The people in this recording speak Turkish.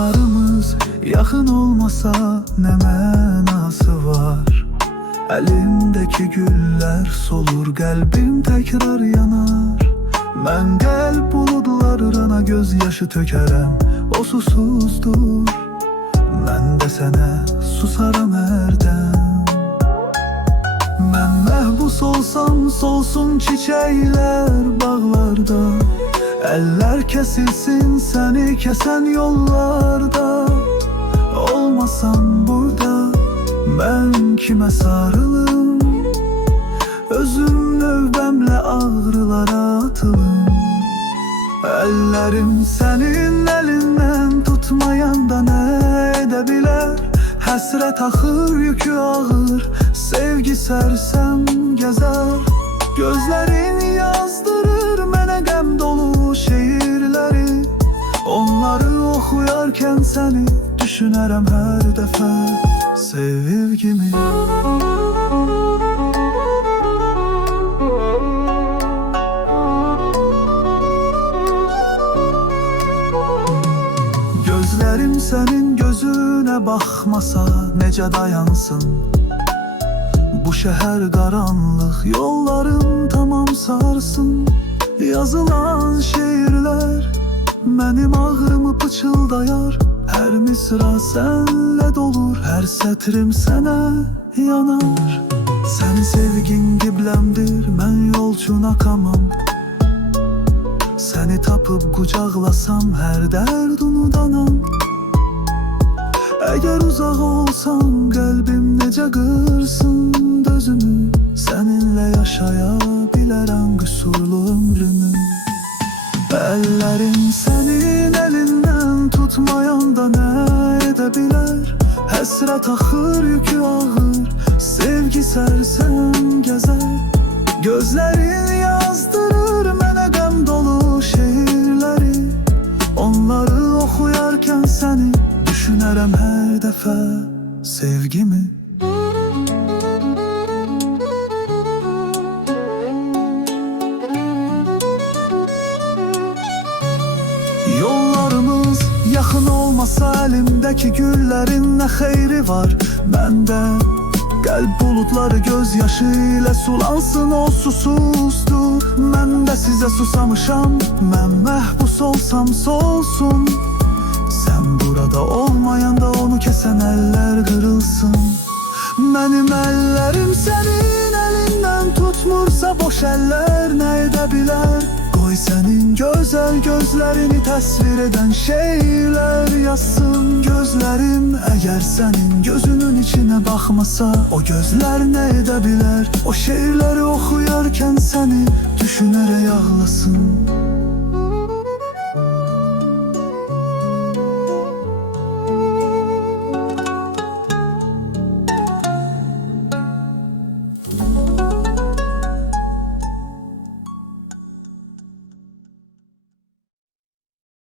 Yollarımız yakın olmasa ne mənası var? Elimdeki güller solur, kalbim tekrar yanar. Ben qəlb buludlarına gözyaşı tökərəm, o susuzdur. Mən də sənə susaram hərdən. Mən məhbus olsam solsun çiçekler bağlarda, eller kesilsin seni kesen yollarda. Olmasam burada ben kime sarılım? Özüm növbəmlə ağrılara atılım. Ellerim senin elinden tutmayanda ne edebilir? Həsrət axır, yükü ağır, sevgi sərsəm gəzər. Gözlerin yazdırır mənə qəm dolu şeirleri. Onları oxuyarkən səni düşünərəm hər dəfə sevgimi. Gözlerim senin gözüne bakmasa necə dayansın? Bu şehir karanlık, yollarım tamam sarsın. Yazılan şiirler benim ağrımı pıçıldayar. Her misra senle dolur, her setrim sana yanar. Sen sevgin qibləmdir, mən yolçun akamam. Seni tapıp kucaklasam her derd unudanam. Eğer uzak olsan kalbim nece kırsın dözümü. Seninle yaşayabilərəm kusurlu ömrümü. Ellerim senin elinden tutmayanda ne edebilir? Həsrət axır, yükü ağır, sevgi sərsəm gəzər. Gözlerin yazdırır mənə qəm dolu şeirleri. Onları oxuyarkən səni düşünərəm hər dəfə sevgimi. Yollarımız yakın olmasa elimdeki güllerin ne xeyri var? Məndə qəlb bulutları gözyaşı ile sulansın, o susuzdur. Mən də sizə susamışam, mən məhbus olsam solsun. Sen burada olmayanda onu kesen eller kırılsın. Benim ellerim senin elinden tutmursa boş eller ne edebilir? Koy senin güzel gözlerini tasvir eden şeyler yazsın. Gözlerim eğer senin gözünün içine bakmasa o gözler ne edebilir? O şiirleri okuyarken seni düşünerek ağlasın.